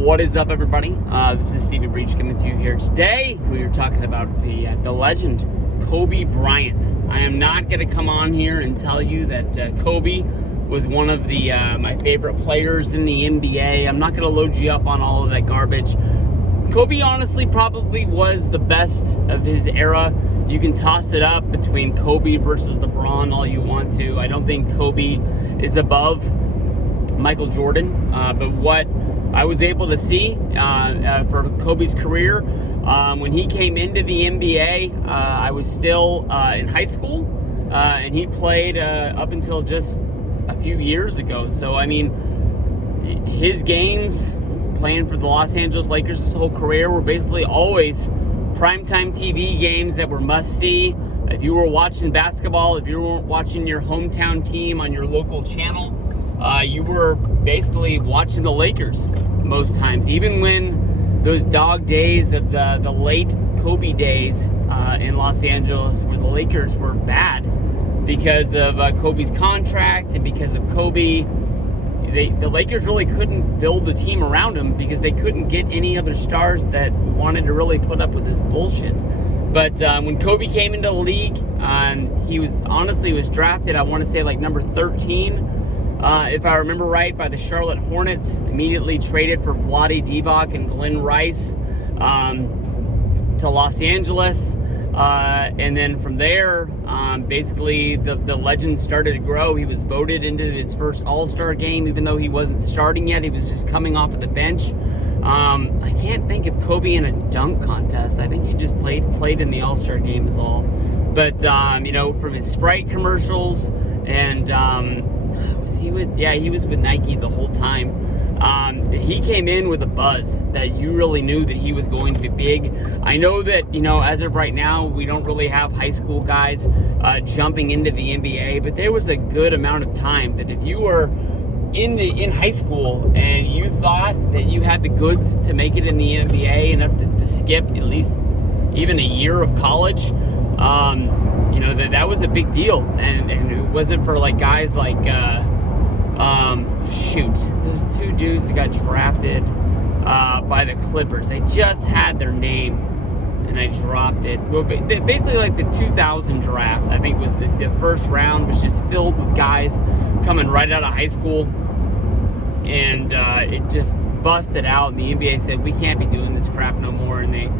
What is up, everybody? This is Stevie Breach coming to you here today. We are talking about the legend, Kobe Bryant. I am not going to come on here and tell you that Kobe was one of the my favorite players in the NBA. I'm not going to load you up on all of that garbage. Kobe honestly probably was the best of his era. You can toss it up between Kobe versus LeBron all you want to. I don't think Kobe is above Michael Jordan, but what I was able to see for Kobe's career, when he came into the NBA, I was still in high school, and he played up until just a few years ago. So, I mean, his games playing for the Los Angeles Lakers his whole career were basically always primetime TV games that were must-see. If you were watching basketball, if you were watching your hometown team on your local channel, you were basically watching the Lakers most times. Even when those dog days of the late Kobe days in Los Angeles, where the Lakers were bad because of Kobe's contract and because of Kobe, the Lakers really couldn't build the team around him because they couldn't get any other stars that wanted to really put up with his bullshit. But when Kobe came into the league, he was drafted, I want to say, like number 13. If I remember right, by the Charlotte Hornets, immediately traded for Vlade Divac and Glenn Rice to Los Angeles. And then from there, basically the legend started to grow. He was voted into his first All-Star game, even though he wasn't starting yet. He was just coming off of the bench. I can't think of Kobe in a dunk contest. I think he just played in the All-Star game is all. But, from his Sprite commercials and... he was with Nike the whole time. He came in with a buzz that you really knew that he was going to be big. I know that, as of right now, we don't really have high school guys jumping into the NBA, but there was a good amount of time that if you were in high school and you thought that you had the goods to make it in the NBA, enough to skip at least even a year of college, that was a big deal. And it wasn't for like guys like those two dudes that got drafted by the Clippers. They just had their name and I dropped it. Well, basically like the 2000 draft, I think, was the first round was just filled with guys coming right out of high school, and it just busted out, and the NBA said, we can't be doing this crap no more, and they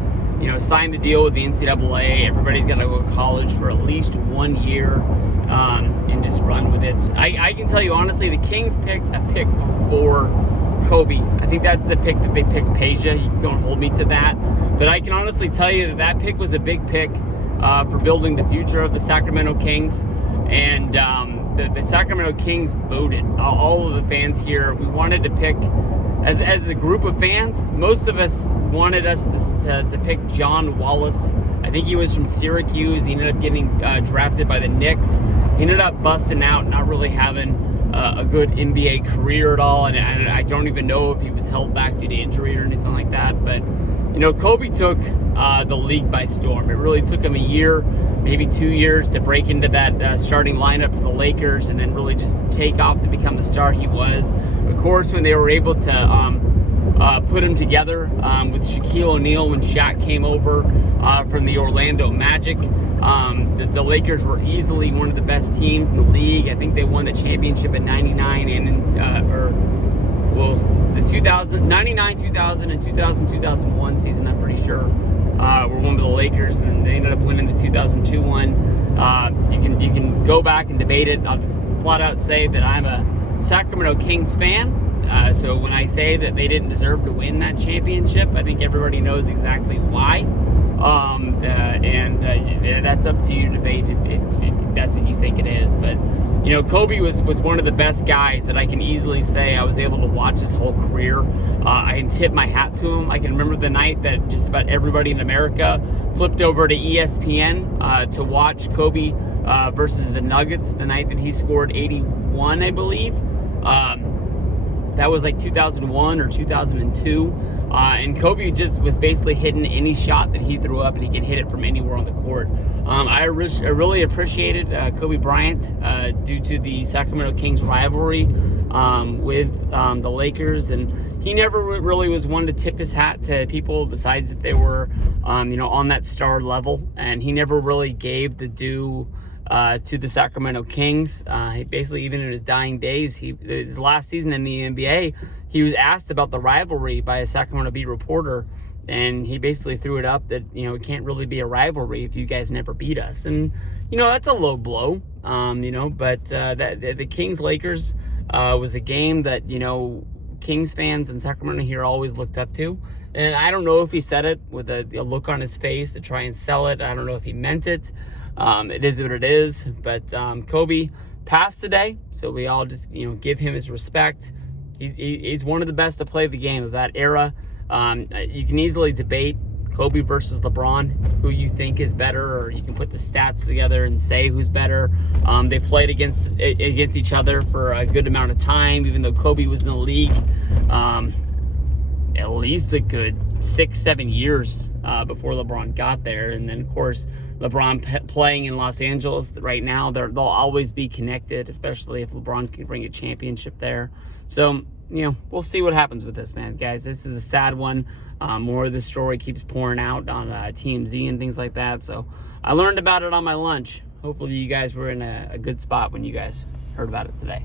signed the deal with the NCAA. Everybody's got to go to college for at least 1 year and just run with it. I can tell you honestly, the Kings picked a pick before Kobe. I think that's the pick that they picked, Peja. You don't hold me to that. But I can honestly tell you that pick was a big pick for building the future of the Sacramento Kings. And the Sacramento Kings voted. All of the fans here, we wanted to pick, as a group of fans, most of us wanted us to pick John Wallace. I think he was from Syracuse. He ended up getting drafted by the Knicks. He ended up busting out, not really having a good NBA career at all, and I don't even know if he was held back due to injury or anything like that. But Kobe took the league by storm. It really took him a year, maybe 2 years, to break into that starting lineup for the Lakers, and then really just take off to become the star he was. Of course, when they were able to put him together with Shaquille O'Neal when Shaq came over from the Orlando Magic, the Lakers were easily one of the best teams in the league. I think they won the championship in 99 and the 2000, 99, 2000, and 2001 season, I'm pretty sure, were one of the Lakers, and they ended up winning the 2002 one. You can go back and debate it. I'll just flat out say that I'm a Sacramento Kings fan. So when I say that they didn't deserve to win that championship, I think everybody knows exactly why. That's up to you to debate if that's what you think it is. But, Kobe was one of the best guys that I can easily say I was able to watch his whole career. I can tip my hat to him. I can remember the night that just about everybody in America flipped over to ESPN to watch Kobe versus the Nuggets, the night that he scored 81, I believe. That was like 2001 or 2002. And Kobe just was basically hitting any shot that he threw up, and he could hit it from anywhere on the court. I really appreciated Kobe Bryant due to the Sacramento Kings rivalry with the Lakers, and he never really was one to tip his hat to people besides if they were, on that star level, and he never really gave the due to the Sacramento Kings. He basically, even in his dying days, his last season in the NBA, he was asked about the rivalry by a Sacramento Bee reporter, and he basically threw it up that, it can't really be a rivalry if you guys never beat us. And, that's a low blow, but the Kings-Lakers was a game that, Kings fans in Sacramento here always looked up to. And I don't know if he said it with a look on his face to try and sell it. I don't know if he meant it. It is what it is. But Kobe passed today, so we all just give him his respect. He's one of the best to play the game of that era. You can easily debate Kobe versus LeBron, who you think is better, or you can put the stats together and say who's better. They played against each other for a good amount of time, even though Kobe was in the league at least a good 6-7 years before LeBron got there. And then, of course, LeBron playing in Los Angeles right now, they'll always be connected, especially if LeBron can bring a championship there. So, we'll see what happens with this, man. Guys, this is a sad one. More of the story keeps pouring out on TMZ and things like that. So I learned about it on my lunch. Hopefully you guys were in a good spot when you guys heard about it today.